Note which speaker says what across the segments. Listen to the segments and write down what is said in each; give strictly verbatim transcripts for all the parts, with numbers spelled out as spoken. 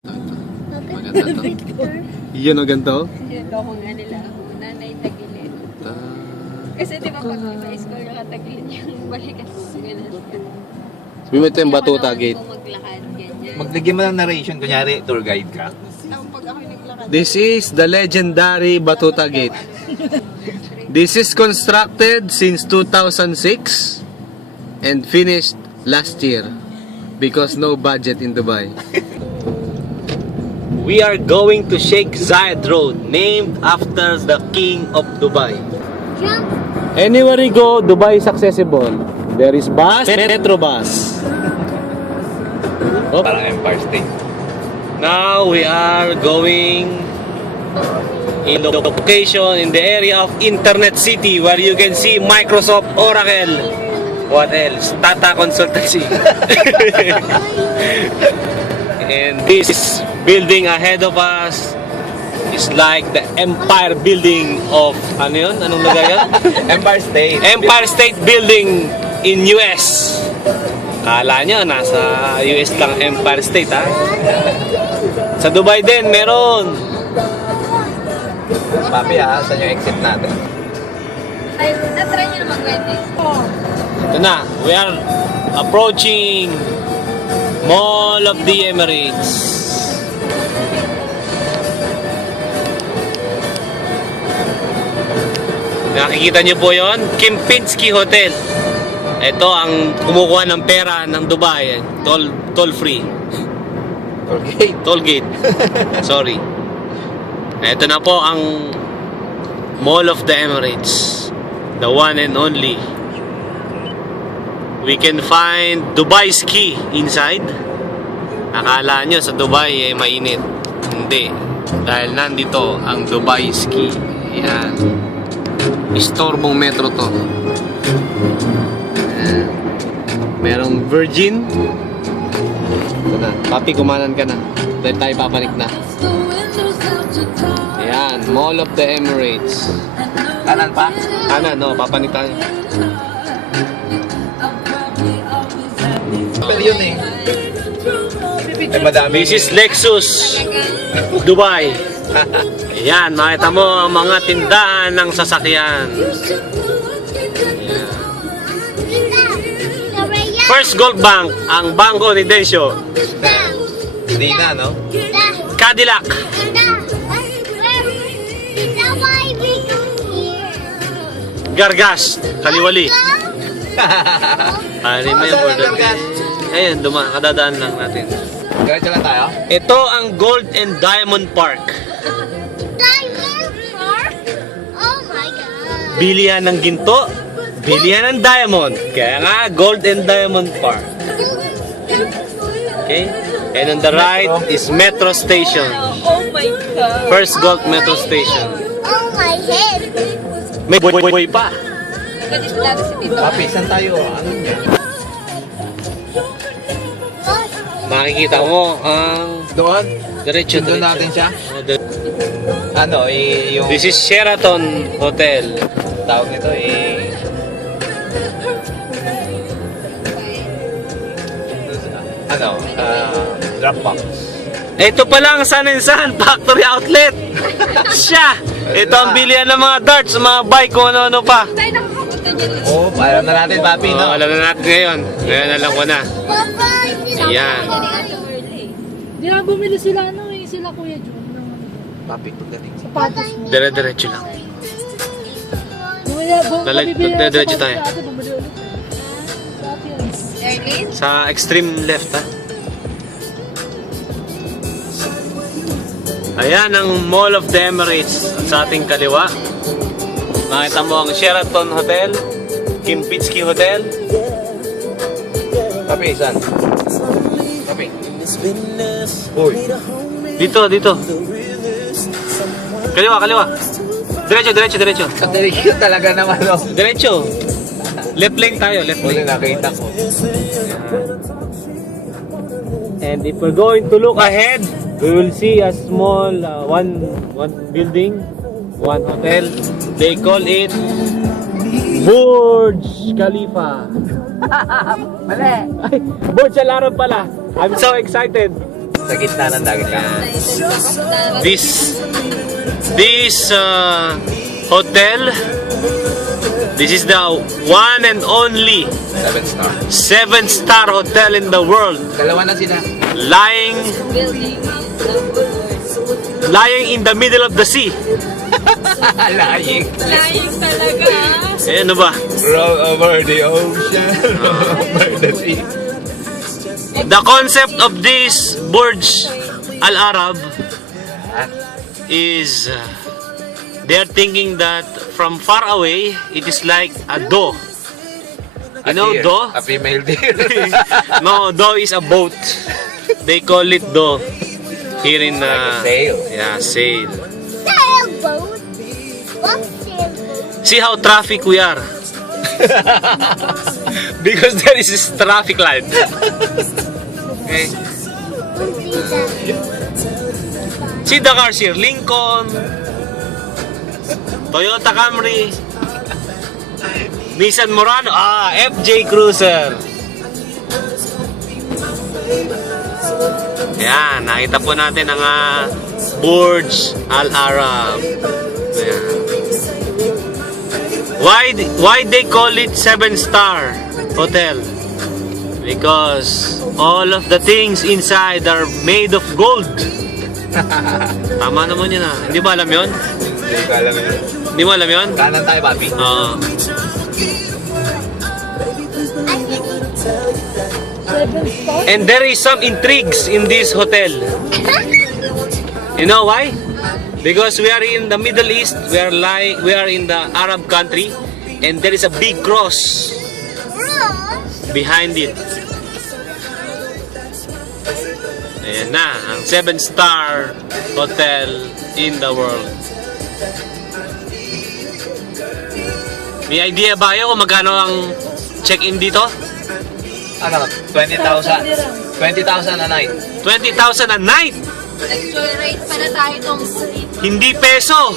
Speaker 1: Maganda to. Yun o ganito?
Speaker 2: Ito kung nga nila, nanay tagilid. Kasi di ba pag iba school nakatagilid yung balikan sa ganun.
Speaker 1: Sabi mo ito yung Batuta Gate.
Speaker 2: Maglakad, ganyan.
Speaker 3: Maglagyan mo ng narration, kunyari tour guide ka.
Speaker 2: Ang pag ako naglakad.
Speaker 1: This is the legendary Batuta Gate. This is constructed since two thousand six and finished last year because no budget in Dubai. We are going to Sheikh Zayed Road, named after the King of Dubai. Anywhere you go, Dubai is accessible. There is bus, metro bus. Oh.
Speaker 3: Parang Empire State.
Speaker 1: Now we are going in the location in the area of Internet City where you can see Microsoft, Oracle. What else? Tata Consultancy. And this building ahead of us is like the Empire Building of ano yun? Anong lugar yun?
Speaker 3: Empire State.
Speaker 1: Empire State Building in U S. Kala nyo, nasa U S lang Empire State, ha? Sa Dubai din, meron.
Speaker 3: Papi ha, saan yung exit natin?
Speaker 2: Ay, natry nyo na mag-wedding. Oh.
Speaker 1: Ito na, we are approaching Mall of the Emirates. Nakikita niyo po yon, Kempinski Hotel. Ito ang kumukuha ng pera ng Dubai, toll, toll free.
Speaker 3: Tour gate.
Speaker 1: Toll gate. Sorry. Ito na po ang Mall of the Emirates. The one and only. We can find Dubai Ski inside. Akala nyo sa Dubai ay mainit. Hindi. Dahil nandito ang Dubai Ski. Yan. Istorbong metro to. Yan. Merong Virgin. Ito na. Papi, kumanan ka na. Dahil tayo papanik na. Ayan. Mall of the Emirates.
Speaker 3: Kanan pa?
Speaker 1: Kanan, no? Papanik tayo.
Speaker 3: Pero yun eh. Ay, madami.
Speaker 1: This is Lexus Dubai. Ayan, makita mo ang mga tindahan ng sasakyan. Ayan. First Gold Bank, ang bangko ni Densyo.
Speaker 3: Hindi na, no?
Speaker 1: Cadillac. Gargas, Kaliwali. Ano mo yung order? Ayan, duma, kadadaan lang natin.
Speaker 3: Diretso lang tayo?
Speaker 1: Ito ang Gold and Diamond Park.
Speaker 2: Diamond Park? Oh my God.
Speaker 1: Bilihan ng ginto, bilihan ng diamond. Kaya nga, Gold and Diamond Park. Okay? And on the right is Metro Station.
Speaker 2: Oh my God.
Speaker 1: First Gold Metro Station.
Speaker 2: Oh my head.
Speaker 1: May boy-boy pa.
Speaker 2: Ganito dati si Tito.
Speaker 3: Papi, saan tayo? Ano niya?
Speaker 1: Makikita mo ang
Speaker 3: Doon?
Speaker 1: diretso
Speaker 3: Doon
Speaker 1: diretso.
Speaker 3: natin siya?
Speaker 1: Oh, the-
Speaker 3: Ano, eh, yung
Speaker 1: This is Sheraton Hotel.
Speaker 3: tawag nito eh... Ano, ah, Dropbox.
Speaker 1: Ito pa lang, San and San Factory Outlet. Siya! Ito ang bilihan ng mga darts, mga bike, kung ano-ano pa.
Speaker 2: Tayo nakakapunta dyan.
Speaker 3: Oh, alam na natin, Papi,
Speaker 1: Oh,
Speaker 3: no?
Speaker 1: alam na natin ngayon. Ngayon alam ko na.
Speaker 2: Papa,
Speaker 1: Ayan.
Speaker 4: Di na bumili sila ano eh, sila Kuya Jun. ng ano,
Speaker 3: Papi, pagdating sa...
Speaker 4: Sapatos mo.
Speaker 1: Dire-diretso lang.
Speaker 4: Bumili, bumili,
Speaker 1: Lalag-
Speaker 4: bumili ng
Speaker 1: diretso
Speaker 4: sapatos
Speaker 1: tayo.
Speaker 4: sa ate, bumili ulit. Sa ate yun.
Speaker 2: Erlin?
Speaker 1: Sa extreme left, ha? Ayan ang Mall of the Emirates sa ating kaliwa. Makita mo ang Sheraton Hotel, Kempinski Hotel.
Speaker 3: Papi, saan? Papi. Uy.
Speaker 1: Dito, dito. Kaliwa, kaliwa. Diretso, diretso, diretso.
Speaker 3: Katiligyo talaga naman, no?
Speaker 1: Diretso. Left lane tayo, left
Speaker 3: Huli
Speaker 1: lane.
Speaker 3: nakita ko.
Speaker 1: And if we're going to look ahead, we will see a small uh, one one building, one hotel. They call it Burj Khalifa.
Speaker 3: Mali.
Speaker 1: Ay, Burj Al Arab pala. I'm so excited.
Speaker 3: Sa gitna ng dagat yan.
Speaker 1: This this uh, hotel, this is the one and only
Speaker 3: Seven star.
Speaker 1: seven star hotel in the world,
Speaker 3: Dalawa na sila.
Speaker 1: lying
Speaker 2: Building
Speaker 1: lying in the middle of the sea.
Speaker 3: Lying.
Speaker 2: Lying talaga.
Speaker 1: Eh, ano ba?
Speaker 3: Roll over the ocean. Roll over the sea.
Speaker 1: The concept of this Burj Al Arab is uh, they are thinking that from far away it is like a doe. You know
Speaker 3: deer.
Speaker 1: doe?
Speaker 3: A female deer.
Speaker 1: No, doe is a boat. They call it doe here in
Speaker 3: Like a
Speaker 1: uh,
Speaker 3: sail.
Speaker 1: yeah, sail.
Speaker 5: Sailboat. What sailboat?
Speaker 1: See how traffic we are. Because there is this traffic light. Okay. See the cars here, Lincoln, Toyota Camry, Nissan Murano, ah, F J Cruiser. Yan, nakita po natin ang uh, Burj Al Arab. Ayan. Why why they call it seven star hotel? Because all of the things inside are made of gold. Tama naman yun ah. Hindi ba alam yun?
Speaker 3: Hindi ko alam yun.
Speaker 1: Hindi mo alam yun?
Speaker 3: Kanan tayo, papi.
Speaker 1: Oo.
Speaker 4: Seven stars?
Speaker 1: And there is some intrigues in this hotel. You know why? Because we are in the Middle East, we are lying, we are in the Arab country, and there is a big cross behind it. Ayan na, ang seven star hotel in the world. May idea ba kayo kung magkano ang check-in dito?
Speaker 3: Ano? twenty thousand. twenty thousand a night.
Speaker 1: twenty thousand a night!
Speaker 2: Nag-joyride pa na tayo tong street.
Speaker 1: Hindi peso!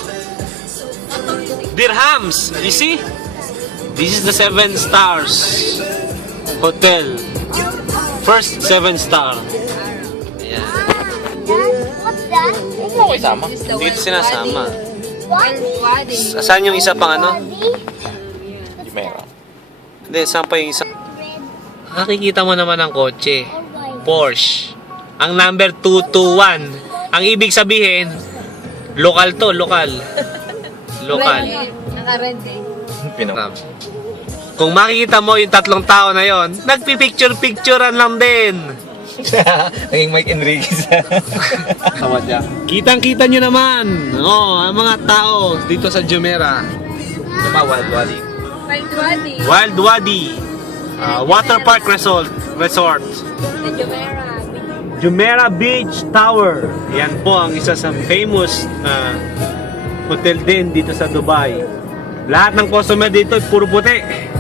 Speaker 1: Dirhams! You see? This is the seven stars hotel. First seven star. Ayan.
Speaker 5: What's that?
Speaker 3: Huwag mo ko isama.
Speaker 2: This is the
Speaker 1: Dito
Speaker 2: Wild
Speaker 1: sinasama.
Speaker 2: Wadi. Wild Wadi.
Speaker 1: Saan yung isa pang ano?
Speaker 3: Meron.
Speaker 1: Hindi, saan pa yung isa? Nakikita mo naman ang kotse. Porsche. Ang number two two one. Ang ibig sabihin, lokal to, lokal. Lokal.
Speaker 2: Naka-rent eh.
Speaker 3: Pinong.
Speaker 1: Kung makikita mo yung tatlong tao na yon, nagpipicture-picturean lang din.
Speaker 3: Naging Mike Enriquez. Tawad niya.
Speaker 1: Kitang-kita nyo naman. Oh, ang mga tao dito sa Jumeirah.
Speaker 3: Diba, Wild Wadi?
Speaker 2: Wild Wadi.
Speaker 1: Wild Wadi. Uh, water Park Resort. Resort.
Speaker 2: The Jumeirah.
Speaker 1: Jumeirah Beach Tower. Yan po ang isa sa famous uh, hotel din dito sa Dubai. Lahat ng customer dito ay puro puti.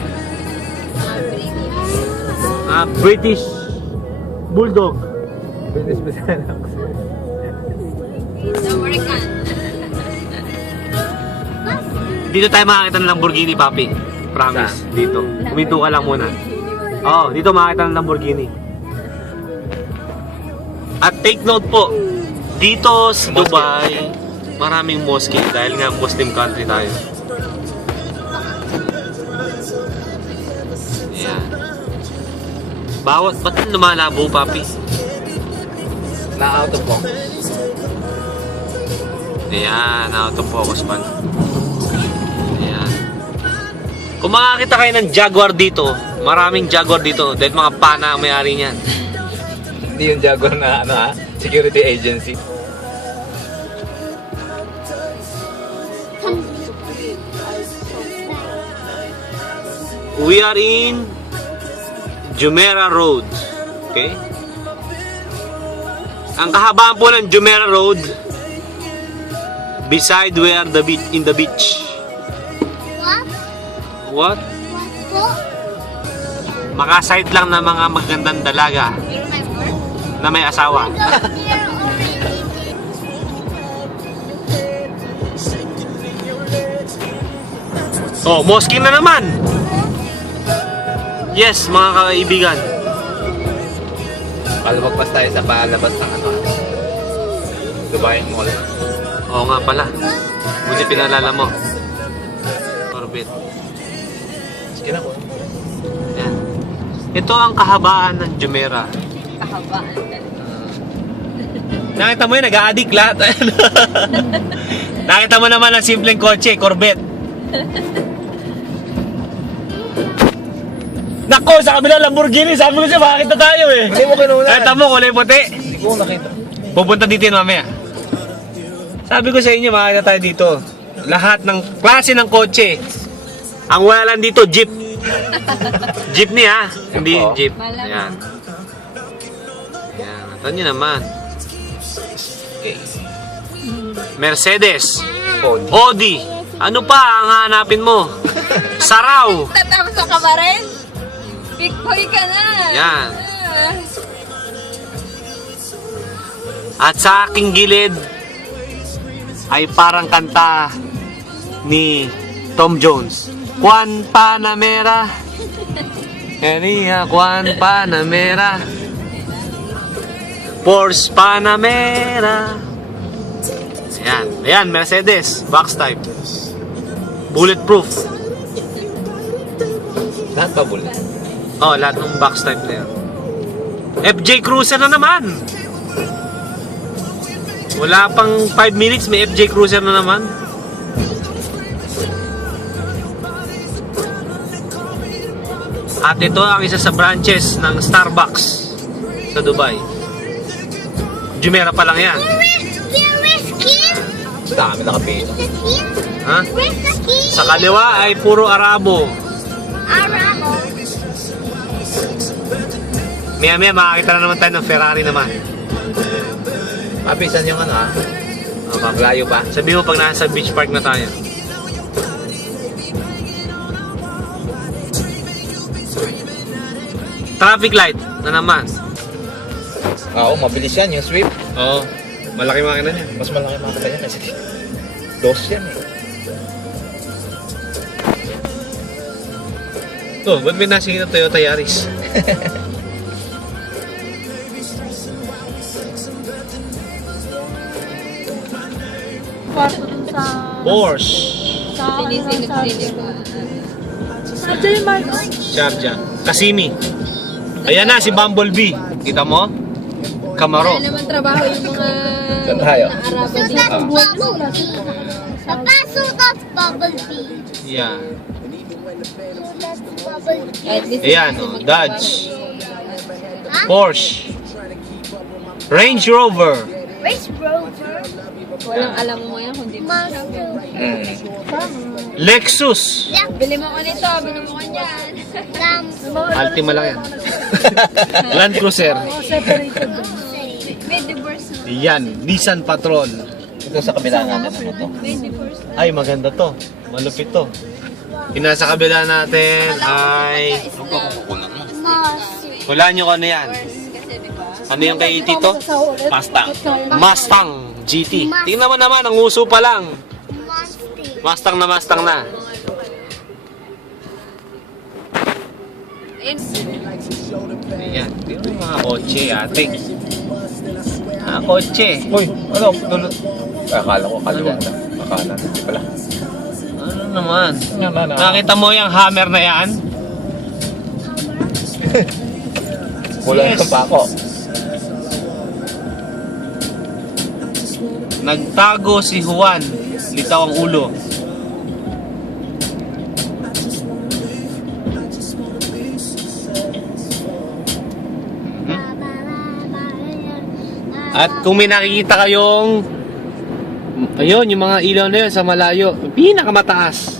Speaker 1: Uh, British Bulldog.
Speaker 3: British Bulldog.
Speaker 2: The American.
Speaker 1: Dito tayo makakita ng Lamborghini, papi. Promise. Dito. Kuminto ka lang muna. Oo, oh, dito makakita ng Lamborghini. At take note po, dito sa Dubai, maraming mosque dahil nga Muslim country tayo. Ayan. Bawat, ba't lumalabo, papi?
Speaker 3: Na out of focus.
Speaker 1: Ayan, out of focus man. Ayan. Kung makakita kayo ng Jaguar dito, maraming Jaguar dito dahil mga pana ang may-ari niyan.
Speaker 3: Hindi yung Jaguar na ano ha? Security agency.
Speaker 1: We are in Jumeirah Road. Okay? Ang kahabaan po ng Jumeirah Road beside where the beach in the beach.
Speaker 5: What?
Speaker 1: What?
Speaker 5: What po?
Speaker 1: Makaside lang ng mga magandang dalaga
Speaker 2: You remember?
Speaker 1: na may asawa.
Speaker 5: Go there already.
Speaker 1: Oh, mosque na naman. Yes, mga kaibigan.
Speaker 3: Palabagpas tayo sa palabas ng ano. Dubai Mall.
Speaker 1: Oo nga pala. Buti pinalala mo. Orbit.
Speaker 3: Sige na po.
Speaker 1: Yan. Ito ang kahabaan ng Jumeirah.
Speaker 2: Kahabaan talaga.
Speaker 1: Nakita mo yun, nag-a-addict lahat. Nakita mo naman ang simpleng kotse, Corvette. Nako, sa kabila Lamborghini, sabi ko siya, makakita tayo eh.
Speaker 3: Hindi mo kinuha.
Speaker 1: Nakita mo, kulay puti.
Speaker 3: Hindi ko nakita.
Speaker 1: Pupunta dito yun mamaya. Sabi ko sa inyo, makakita tayo dito. Lahat ng klase ng kotse. Ang wala lang dito, jeep. Jeepney ha, hindi
Speaker 3: Oo.
Speaker 1: jeep.
Speaker 2: Malamang.
Speaker 1: Yan. Yan, ito nyo naman. Okay. Mercedes.
Speaker 3: Phone.
Speaker 1: Audi. Ano pa ang hanapin mo? Saraw.
Speaker 2: Tatapos ka ba rin? Big boy ka na.
Speaker 1: Yan.
Speaker 2: Ah.
Speaker 1: At sa aking gilid ay parang kanta ni Tom Jones. Juan Panamera. Enia Juan Panamera. Porsche Panamera. Ayan. Ayan, Mercedes. Box type. Bulletproof.
Speaker 3: Lahat pa bullet.
Speaker 1: Oh, lahat ng box type na yan. F J Cruiser na naman. Wala pang five minutes, may F J Cruiser na naman. At ito ang isa sa branches ng Starbucks sa Dubai. Jumeirah pa lang yan.
Speaker 5: Where's the kid?
Speaker 3: Dami nakapito.
Speaker 5: The kid?
Speaker 1: Ha?
Speaker 5: Where's the kid?
Speaker 1: Sa kaliwa ay puro Arabo.
Speaker 5: Aramo.
Speaker 1: Maya maya makakita na naman tayo ng Ferrari naman.
Speaker 3: Papisan yung ano ah.
Speaker 1: Oh,
Speaker 3: Layo pa.
Speaker 1: sabi mo pag nasa beach park na tayo. Traffic light na naman.
Speaker 3: Oo, mabilis yan yung sweep.
Speaker 1: Oo. Malaki makina niya.
Speaker 3: Mas malaki makita yan kasi dos yan eh.
Speaker 1: Oh, ba't may nasingit ng Toyota Yaris?
Speaker 4: Kwarto dun sa...
Speaker 1: Porsche.
Speaker 4: Sa ano, sa...
Speaker 2: Sinisilip-silip mo.
Speaker 4: Sa German.
Speaker 1: Sharjah. Cassini. Ayan na si Bumblebee. Kita mo? Camaro.
Speaker 2: Wala naman trabaho yung mga
Speaker 3: Saan tayo?
Speaker 2: na Arabo
Speaker 5: So
Speaker 2: dito.
Speaker 5: that's
Speaker 4: Buwan mo,
Speaker 5: bubble
Speaker 4: wala
Speaker 5: tea.
Speaker 4: sila.
Speaker 5: Papa, so that's bubble tea.
Speaker 1: Yeah.
Speaker 5: So that's bubble tea.
Speaker 2: At least
Speaker 1: Ayan,
Speaker 2: hindi
Speaker 1: oh,
Speaker 2: magtrabaho.
Speaker 1: Dodge.
Speaker 5: Huh?
Speaker 1: Porsche. Range Rover.
Speaker 5: Where's Rover?
Speaker 2: Walang alam mo yan kundi mo.
Speaker 5: Monster.
Speaker 3: Mm.
Speaker 1: Lexus.
Speaker 2: Bili mo ko nito, bili mo ko niyan.
Speaker 5: Lamb.
Speaker 1: Altima lang yan. Land Cruiser.
Speaker 4: Oh, separated dun.
Speaker 2: May divorce na.
Speaker 1: Yan, Nissan Patrol.
Speaker 3: Ito sa kabila natin ano to.
Speaker 2: May divorce na.
Speaker 1: Ay, maganda to. Malupit to. Yung nasa kabila natin ay...
Speaker 5: Moss.
Speaker 1: Hulaan nyo kung ano yan.
Speaker 2: Kasi di ba?
Speaker 1: Ano yung kay Tito?
Speaker 3: Mustang.
Speaker 1: Mustang G T. Tingnan mo naman, ang uso pa lang.
Speaker 5: Monster.
Speaker 1: Mustang na Mustang na.
Speaker 2: Ayun.
Speaker 1: Ayan, tingnan mo mga kotse, ate. Mga kotse.
Speaker 3: Uy, ano? Dulot. Ay, akala ko kaliwa na. Akala. Hindi pala.
Speaker 1: Ano naman?
Speaker 3: Nga na na.
Speaker 1: Nakita mo yung hammer na yan?
Speaker 3: Kulang
Speaker 1: Yes.
Speaker 3: pa ako.
Speaker 1: Nagtago si Juan. Litaw ang ulo. At kung may nakikita kayong ayun, yung mga ilaw na yun sa malayo, pinakamataas.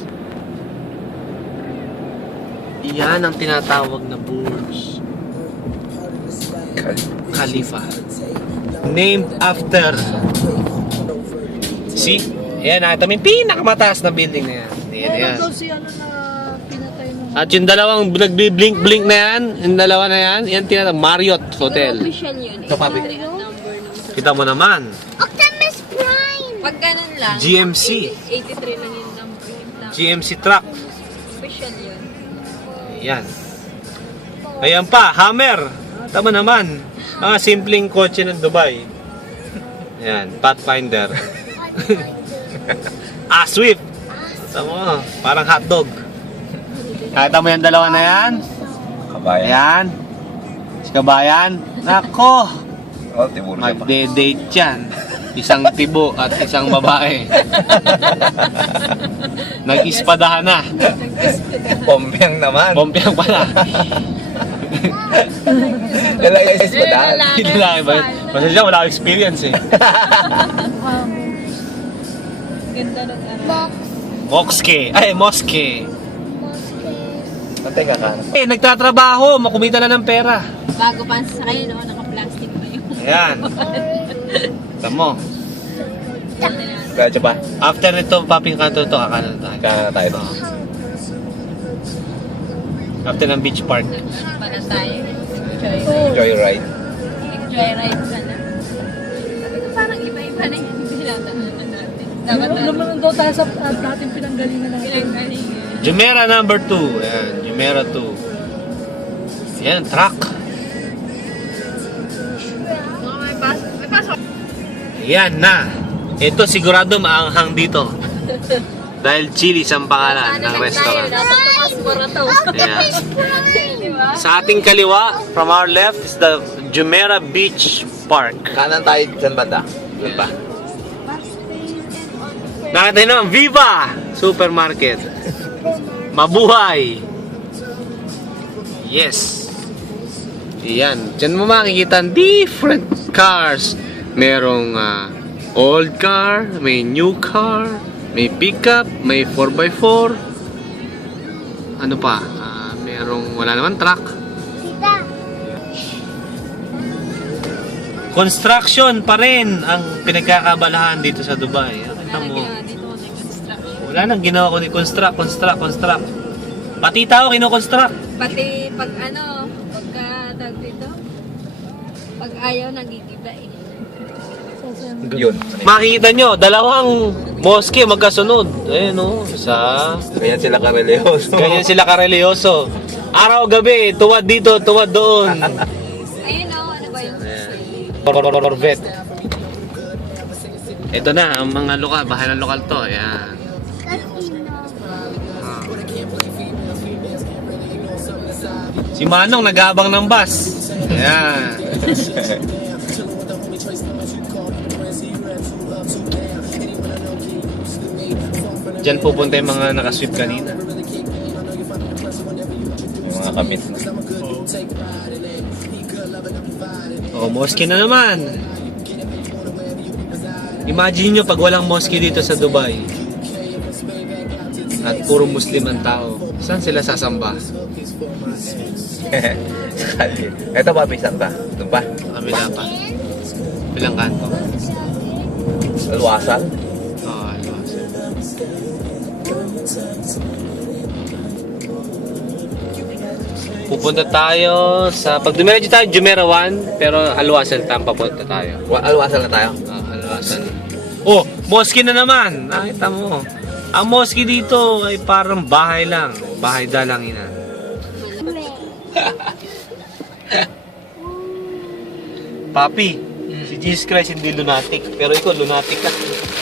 Speaker 1: Yan ang tinatawag na Burj Khalifa. Named after, see? Ayan, nakita mo yung pinakamataas na building na yan. Ayan,
Speaker 4: Meron
Speaker 1: ayan.
Speaker 4: daw si ano na pinatay mo.
Speaker 1: At yung dalawang nagbi-blink-blink na yan, yung dalawa na yan, yan tinatawag Marriott Hotel.
Speaker 2: Official yun.
Speaker 3: Ito, papi.
Speaker 2: eighty-three ang number nung...
Speaker 1: Kita mo naman,
Speaker 5: Optimus Prime.
Speaker 2: Pag ganun lang.
Speaker 1: G M C.
Speaker 2: eighty-three lang yung number. Yung number.
Speaker 1: G M C truck.
Speaker 2: Official yun.
Speaker 1: Ayan. Ayan pa, Hammer. Tama naman. Mga simpleng kotse ng Dubai. Ayan, Pathfinder. Ah, Swift. Tama, parang hotdog. Nakita mo yung dalawa na yan?
Speaker 3: Kabayan.
Speaker 1: Ayan. Si Kabayan. Nako,
Speaker 3: Oh, tiburo siya pa.
Speaker 1: magde-date yan. Isang tibo at isang babae. Nag-ispadahan na.
Speaker 3: Pompiang naman.
Speaker 1: Pompiang pala.
Speaker 3: Lalagay sa espadaan.
Speaker 1: Hindi lang ba? Pasensya, wala akong experience eh.
Speaker 2: Ganda ng ano.
Speaker 5: Box.
Speaker 1: Moske. Ay, moske.
Speaker 3: Antay ka ka.
Speaker 1: Eh, nagtatrabaho. Makumita na ng pera.
Speaker 2: Bago pa sa kayo, no? Naka-plastic pa yung...
Speaker 1: Ayan. Tamo.
Speaker 3: Kaya siya ba?
Speaker 1: After nito, papi kanto to, kakanan tayo.
Speaker 3: Kaya na tayo.
Speaker 1: Oo. After ng beach park.
Speaker 2: Pa na tayo. Enjoy.
Speaker 3: Joyride.
Speaker 2: Enjoy ride ka na. Sabi ko parang iba-iba na yung pinataanan natin. Dapat
Speaker 4: Ano
Speaker 2: na
Speaker 4: naman daw tayo sa uh, dating pinanggalingan natin.
Speaker 2: pinanggalingan.
Speaker 1: Jumeirah number two. Ayan, Jumeirah two. Ayan, truck.
Speaker 2: Oh, may pasok. May pasok.
Speaker 1: Ayan na. Ito sigurado maanghang dito. Dahil Chili's ang pangalan ng restaurant.
Speaker 2: Dapat tumas mura to.
Speaker 1: Ayan.
Speaker 2: Di ba?
Speaker 1: Sa ating kaliwa, from our left, is the Jumeirah Beach Park.
Speaker 3: Kanan tayo dyan banda. Doon pa.
Speaker 1: Nakita nyo, Viva! Supermarket. Mabuhay! Yes! Yan. Diyan mo makikita ang different cars. Merong ah, old car, may new car, may pickup, may four by four. Ano pa? Ah, merong wala naman truck.
Speaker 5: Tita.
Speaker 1: Construction pa rin ang pinagkakabalahan dito sa Dubai. Nakita
Speaker 2: Ano
Speaker 1: mo.
Speaker 2: ginawa dito na construction?
Speaker 1: Wala nang ginawa ko ni construct, construct, construct. Pati tao kino-construct.
Speaker 2: Pati pag ano, pagka tag dito, pag ayaw nagigiba eh.
Speaker 3: Yun.
Speaker 1: Makikita nyo, dalawang moske magkasunod. Ayun o, isa.
Speaker 3: Ganyan sila karelyoso.
Speaker 1: Ganyan sila karelyoso. Araw-gabi, tuwad dito, tuwad doon.
Speaker 2: Ayun o, ano ba yung
Speaker 1: Corvette. Ito na, ang mga lokal, bahay ng lokal to. Ayan.
Speaker 5: Casino.
Speaker 1: Si Manong nag-aabang ng bus. Ayan. Diyan pupunta yung mga nakasweep kanina.
Speaker 3: Yung mga kamit na.
Speaker 1: Oh, mosque na naman. Imagine nyo pag walang mosque dito sa Dubai at puro Muslim ang tao, saan sila sasamba?
Speaker 3: Ito pa, pisang ka. Doon pa.
Speaker 1: Kabila pa. Bilang kanto?
Speaker 3: Alwasan.
Speaker 1: Oo, alwasan. Pupunta tayo sa... Pag dumiretso tayo, Jumeirah one, pero alwasan tayo, papunta tayo.
Speaker 3: Wa- Alwasan na tayo.
Speaker 1: Ah, alwasan. Oh, mosque na naman! Nakita mo. Ang mosque dito ay parang bahay lang. Bahay dalanginan. Papi, si Jesus Christ hindi lunatic. Pero ikaw, lunatic ka.